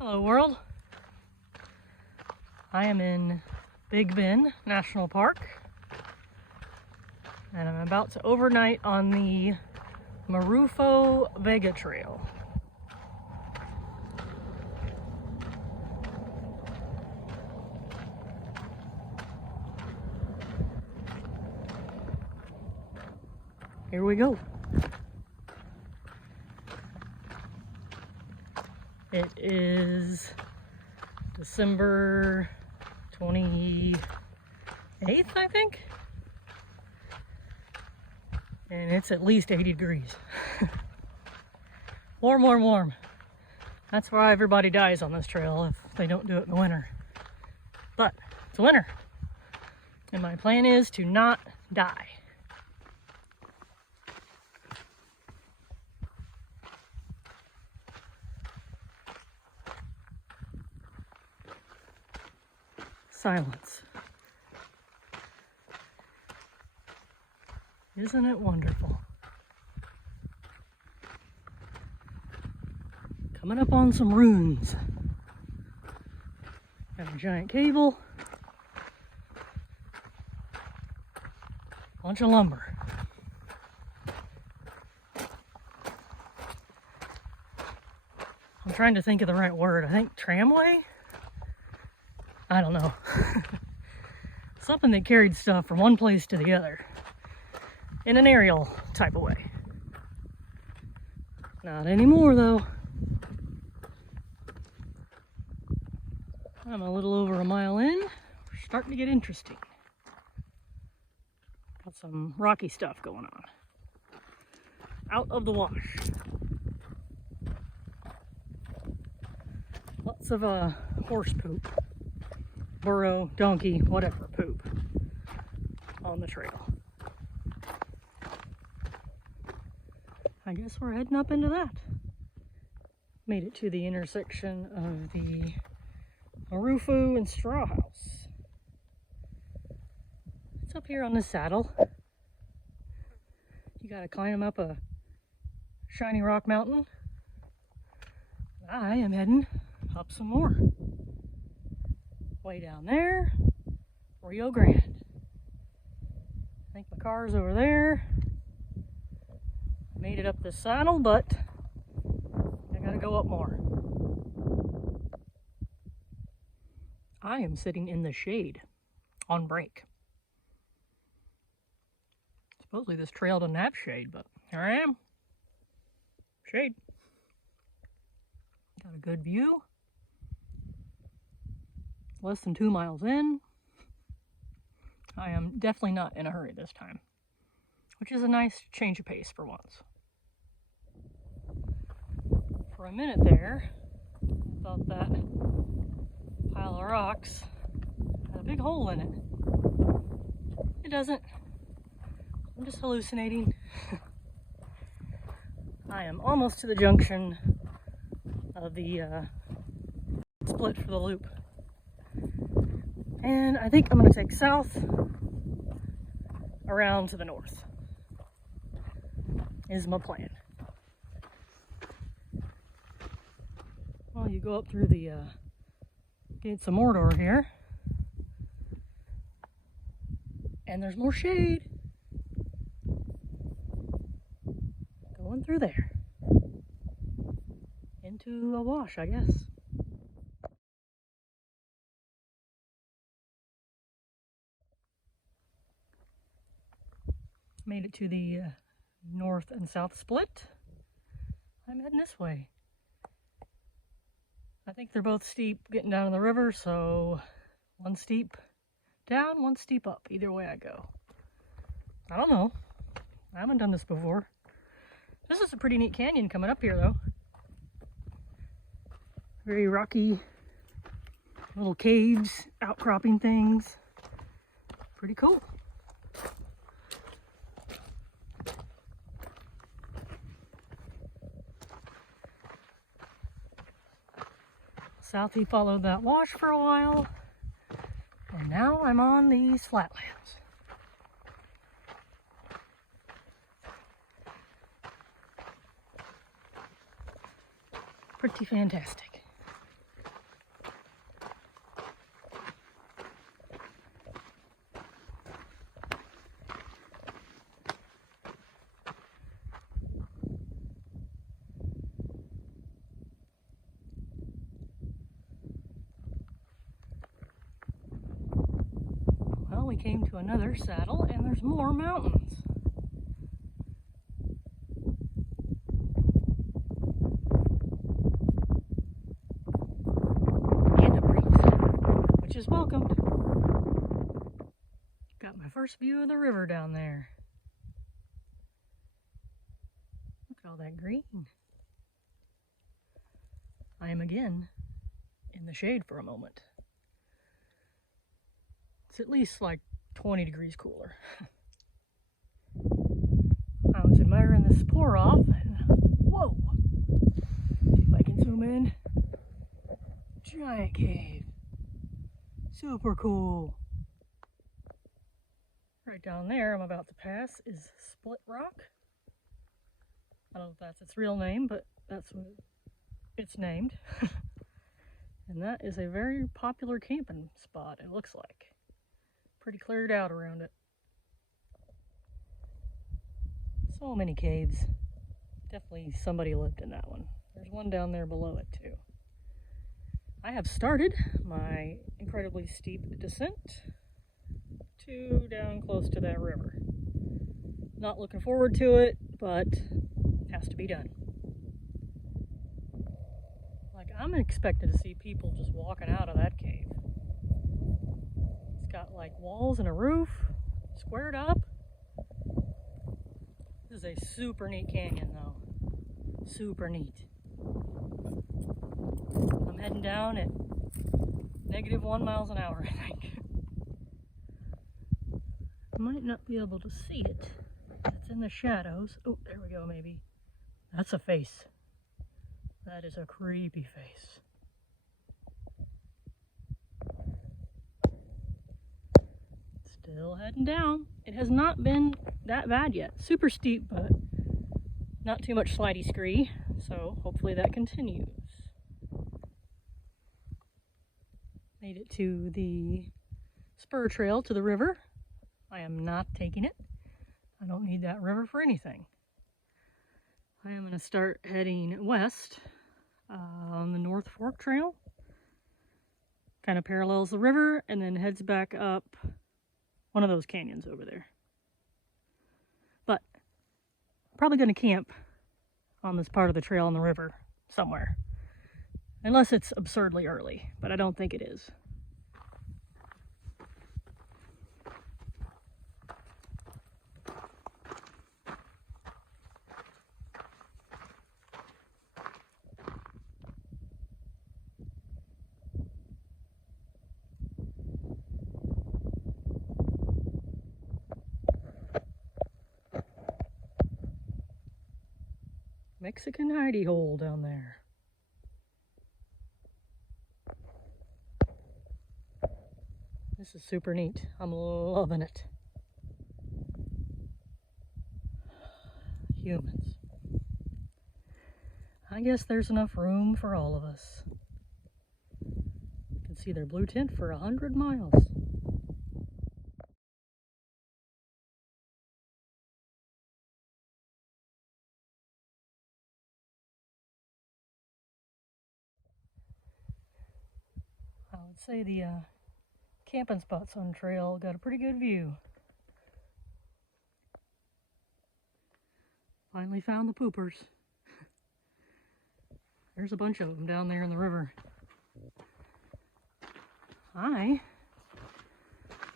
Hello world. I am in Big Bend National Park and I'm about to overnight on the Marufo Vega trail. Here we go. It is December 28th, I think. And it's at least 80 degrees. Warm, warm, warm. That's why everybody dies on this trail if they don't do it in the winter. But it's winter. And my plan is to not die. Silence. Isn't it wonderful? Coming up on some ruins. Got a giant cable. Bunch of lumber. I'm trying to think of the right word. I think tramway? I don't know. Something that carried stuff from one place to the other in an aerial type of way. Not anymore though. I'm a little over a mile in. We're starting to get interesting. Got some rocky stuff going on. Out of the wash. Lots of horse poop. Burro, donkey, whatever poop on the trail. I guess we're heading up into that. Made it to the intersection of the Marufo and Straw House. It's up here on the saddle. You gotta climb up a shiny rock mountain. I am heading up some more. Way down there, Rio Grande. I think my car's over there. Made it up this saddle, but I gotta go up more. I am sitting in the shade on break. Supposedly this trail doesn't have shade, but here I am. Shade. Got a good view. Less than 2 miles in. I am definitely not in a hurry this time, which is a nice change of pace for once. For a minute there, I thought that pile of rocks had a big hole in it. It doesn't. I'm just hallucinating. I am almost to the junction of the split for the loop. And I think I'm going to take south around to the north is my plan. Well, you go up through the Gates of Mordor here, and there's more shade going through there into a wash, I guess. Made it to the north and south split. I'm heading this way. I think they're both steep getting down to the river, so one steep down, one steep up. Either way I go. I don't know. I haven't done this before. This is a pretty neat canyon coming up here though. Very rocky, little caves, outcropping things. Pretty cool. Southie followed that wash for a while, and now I'm on these flatlands. Pretty fantastic. came to another saddle, and there's more mountains. And a breeze, which is welcomed. Got my first view of the river down there. Look at all that green. I am again in the shade for a moment. It's at least like 20 degrees cooler. I was admiring this pour off and whoa! See if I can zoom in. Giant cave. Super cool. Right down there I'm about to pass is Split Rock. I don't know if that's its real name, but that's what it's named. And that is a very popular camping spot, it looks like. Pretty cleared out around it. So many caves. Definitely somebody lived in that one. There's one down there below it too. I have started my incredibly steep descent to down close to that river. Not looking forward to it, but has to be done. Like, I'm expecting to see people just walking out of that cave. It's got like walls and a roof, squared up. This is a super neat canyon though. Super neat. I'm heading down at -1 miles an hour, I think. I might not be able to see it. It's in the shadows. Oh, there we go, maybe. That's a face. That is a creepy face. Still heading down. It has not been that bad yet. Super steep, but not too much slidey scree. So hopefully that continues. Made it to the spur trail to the river. I am not taking it. I don't need that river for anything. I am going to start heading west on the North Fork Trail. Kind of parallels the river and then heads back up one of those canyons over there. But I'm probably going to camp on this part of the trail on the river somewhere. Unless it's absurdly early, but I don't think it is. Mexican hidey hole down there. This is super neat. I'm loving it. Humans. I guess there's enough room for all of us. You can see their blue tint for 100 miles. I would say the camping spots on the trail got a pretty good view. Finally found the poopers. There's a bunch of them down there in the river. I'm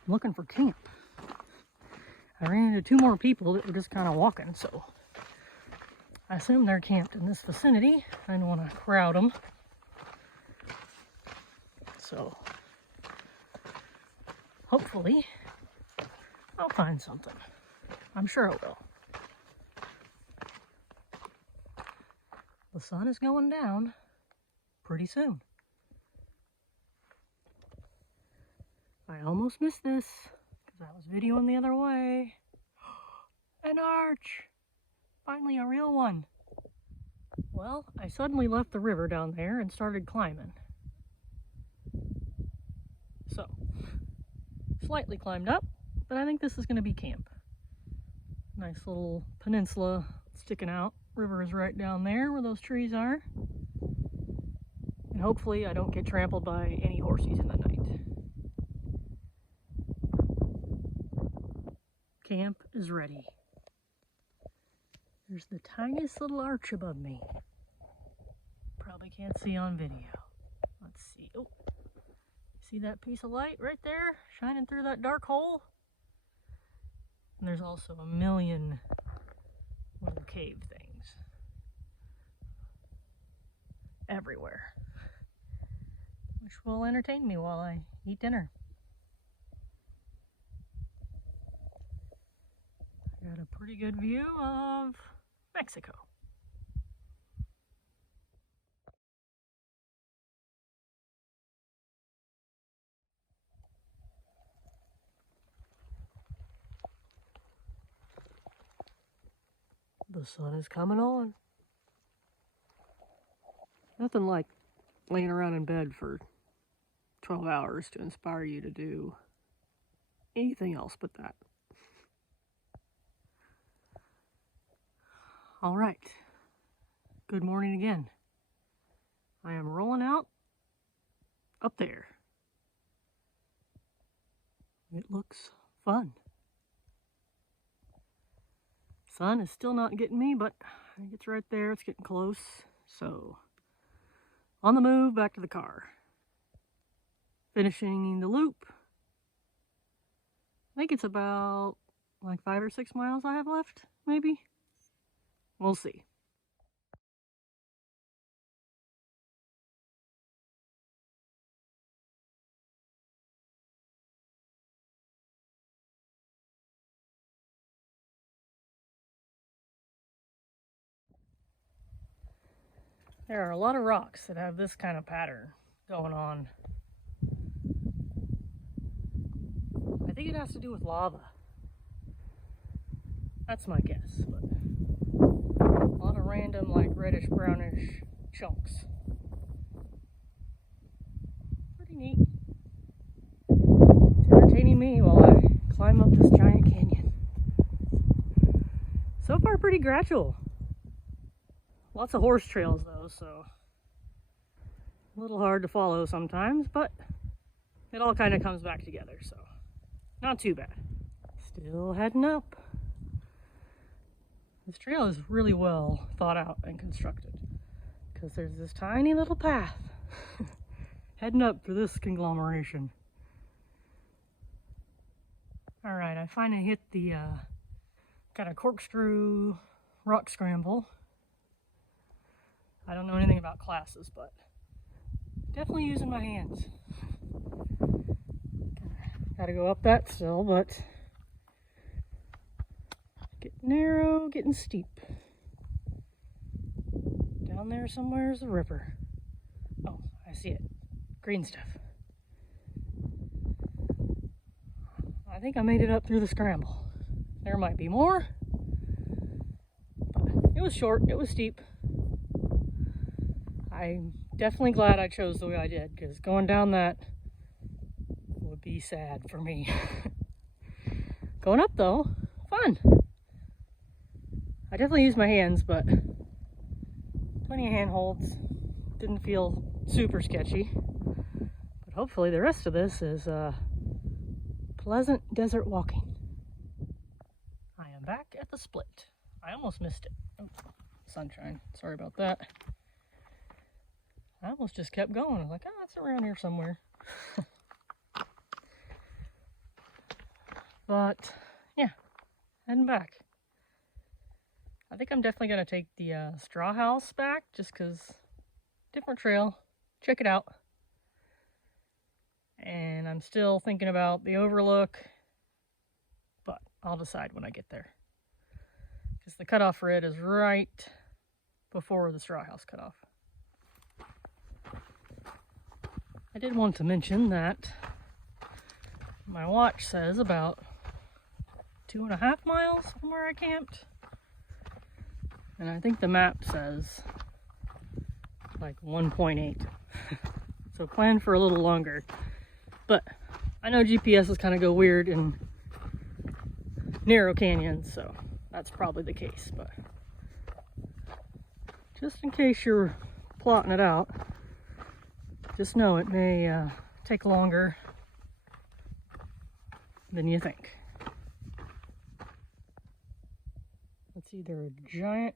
looking for camp. I ran into 2 more people that were just kind of walking, so I assume they're camped in this vicinity. I didn't want to crowd them. So hopefully I'll find something. I'm sure I will. The sun is going down pretty soon. I almost missed this because I was videoing the other way. An arch! Finally a real one. Well, I suddenly left the river down there and started climbing. So, slightly climbed up, but I think this is going to be camp. Nice little peninsula sticking out. River is right down there where those trees are. And hopefully I don't get trampled by any horsies in the night. Camp is ready. There's the tiniest little arch above me. Probably can't see on video. Let's see. Oh, see that piece of light right there shining through that dark hole? And there's also a million little cave things everywhere, which will entertain me while I eat dinner. I got a pretty good view of Mexico. The sun is coming on. Nothing like laying around in bed for 12 hours to inspire you to do anything else but that. All right. Good morning again. I am rolling out up there. It looks fun. Sun is still not getting me, but it's right there. It's getting close. So, on the move, back to the car. Finishing the loop. I think it's about like 5 or 6 miles I have left, maybe. We'll see. There are a lot of rocks that have this kind of pattern going on. I think it has to do with lava. That's my guess, but a lot of random, like reddish brownish chunks. Pretty neat. It's entertaining me while I climb up this giant canyon. So far pretty gradual. Lots of horse trails though, so a little hard to follow sometimes, but it all kind of comes back together, so not too bad. Still heading up. This trail is really well thought out and constructed because there's this tiny little path heading up for this conglomeration. All right, I finally hit the kind of corkscrew rock scramble. I don't know anything about classes, but definitely using my hands. Gotta go up that still, but getting narrow, getting steep. Down there somewhere is the river. Oh, I see it. Green stuff. I think I made it up through the scramble. There might be more, but it was short, it was steep. I'm definitely glad I chose the way I did, because going down that would be sad for me. Going up though, fun. I definitely used my hands, but plenty of hand holds. Didn't feel super sketchy. But hopefully the rest of this is pleasant desert walking. I am back at the split. I almost missed it. Oh, sunshine, sorry about that. I almost just kept going. I was like, oh, it's around here somewhere. But, yeah, heading back. I think I'm definitely going to take the straw house back just because different trail. Check it out. And I'm still thinking about the overlook, but I'll decide when I get there. Because the cutoff for it is right before the straw house cutoff. I did want to mention that my watch says about 2.5 miles from where I camped. And I think the map says like 1.8. So plan for a little longer. But I know GPSs kind of go weird in narrow canyons, so that's probably the case. But just in case you're plotting it out, just know it may take longer than you think. That's either a giant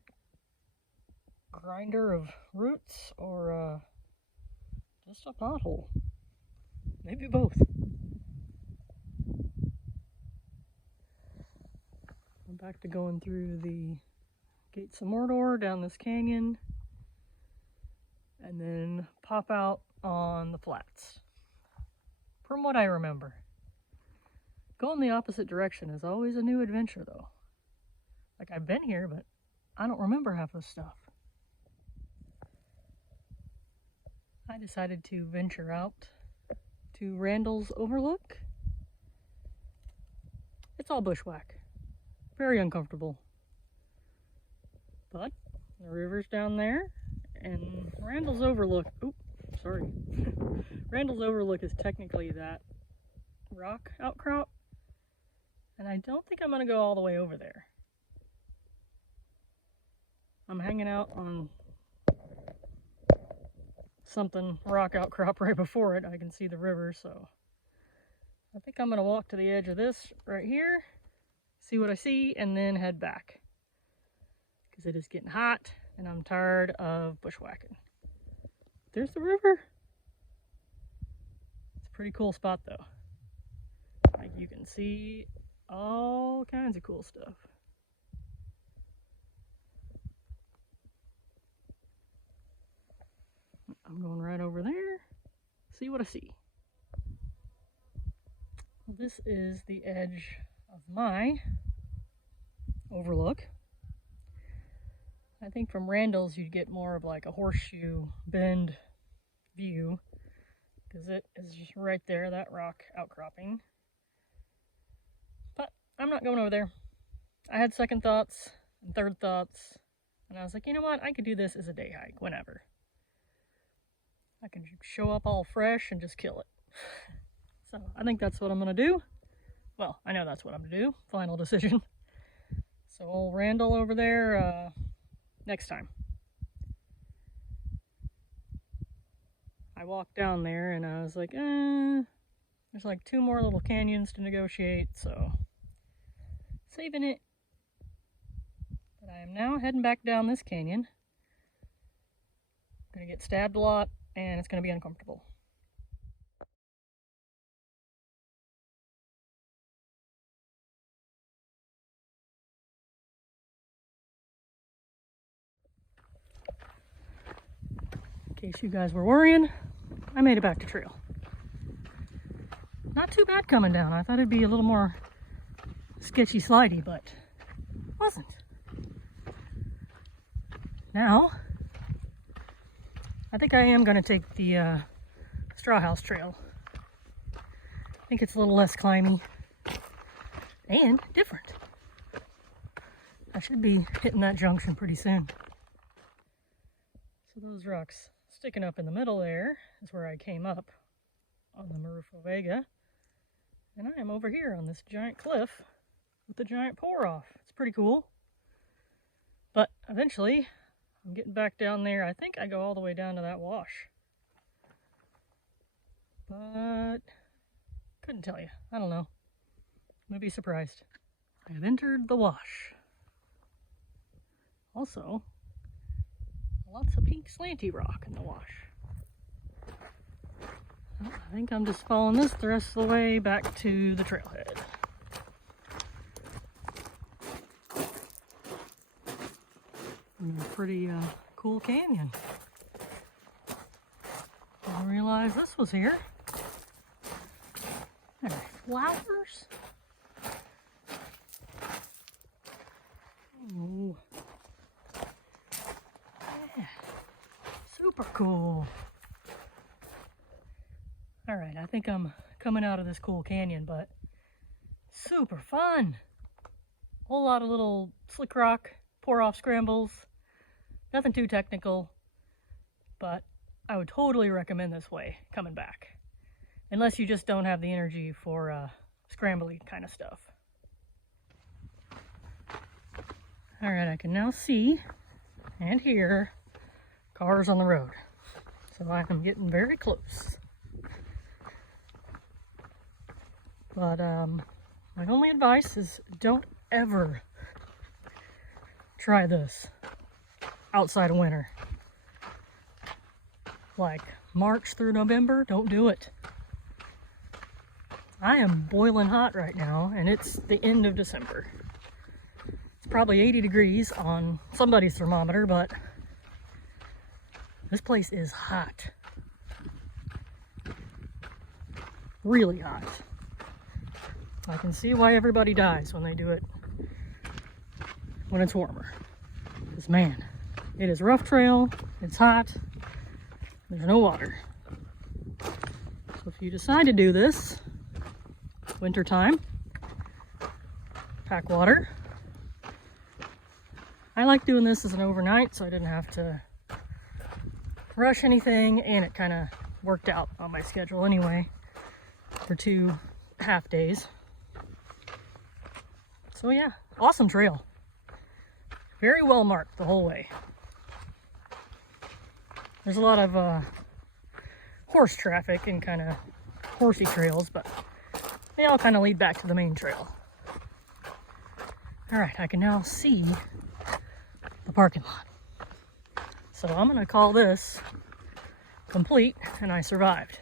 grinder of roots or just a pothole. Maybe both. I'm back to going through the Gates of Mordor down this canyon and then pop out on the flats. From what I remember. Going the opposite direction is always a new adventure though. Like, I've been here, but I don't remember half the stuff. I decided to venture out to Randall's Overlook. It's all bushwhack. Very uncomfortable. But the river's down there, and Randall's Overlook, Randall's Overlook is technically that rock outcrop, and I don't think I'm going to go all the way over there. I'm hanging out on something rock outcrop right before it. I can see the river, so I think I'm going to walk to the edge of this right here, see what I see, and then head back. Because it is getting hot, and I'm tired of bushwhacking. There's the river. It's a pretty cool spot, though. Like, you can see all kinds of cool stuff. I'm going right over there, see what I see. This is the edge of my overlook. I think from Randall's you'd get more of like a horseshoe bend view, because it is just right there, that rock outcropping. But I'm not going over there. I had second thoughts and third thoughts, and I was like, you know what, I could do this as a day hike whenever. I can show up all fresh and just kill it. So I think that's what I'm going to do. Well, I know that's what I'm going to do. Final decision. So old Randall over there, next time. I walked down there and I was like, there's like 2 more little canyons to negotiate, so saving it. But I am now heading back down this canyon. I'm going to get stabbed a lot, and it's going to be uncomfortable. In case you guys were worrying, I made it back to trail. Not too bad coming down. I thought it'd be a little more sketchy slidey, but it wasn't. Now, I think I am going to take the Straw House Trail. I think it's a little less climby and different. I should be hitting that junction pretty soon. So those rocks sticking up in the middle there is where I came up on the Marufo Vega. And I am over here on this giant cliff with the giant pour-off. It's pretty cool. But eventually, I'm getting back down there. I think I go all the way down to that wash. But couldn't tell you. I don't know. I'm gonna be surprised. I have entered the wash. Also, lots of pink slanty rock in the wash. Well, I think I'm just following this the rest of the way back to the trailhead. And a pretty cool canyon. Didn't realize this was here. There are flowers. Oh. Yeah. Super cool. Alright, I think I'm coming out of this cool canyon, but super fun. Whole lot of little slick rock, pour-off scrambles. Nothing too technical, but I would totally recommend this way coming back. Unless you just don't have the energy for scrambly kind of stuff. Alright, I can now see and hear cars on the road. So I am getting very close. But my only advice is don't ever try this outside of winter. Like March through November, don't do it. I am boiling hot right now, and it's the end of December. It's probably 80 degrees on somebody's thermometer, but this place is hot. Really hot. I can see why everybody dies when they do it when it's warmer. Because man, it is rough trail, it's hot, there's no water. So if you decide to do this, winter time, pack water. I like doing this as an overnight so I didn't have to rush anything, and it kind of worked out on my schedule anyway for 2 half days. So yeah, awesome trail. Very well marked the whole way. There's a lot of horse traffic and kind of horsey trails, but they all kind of lead back to the main trail. All right, I can now see the parking lot. So I'm gonna call this complete, and I survived.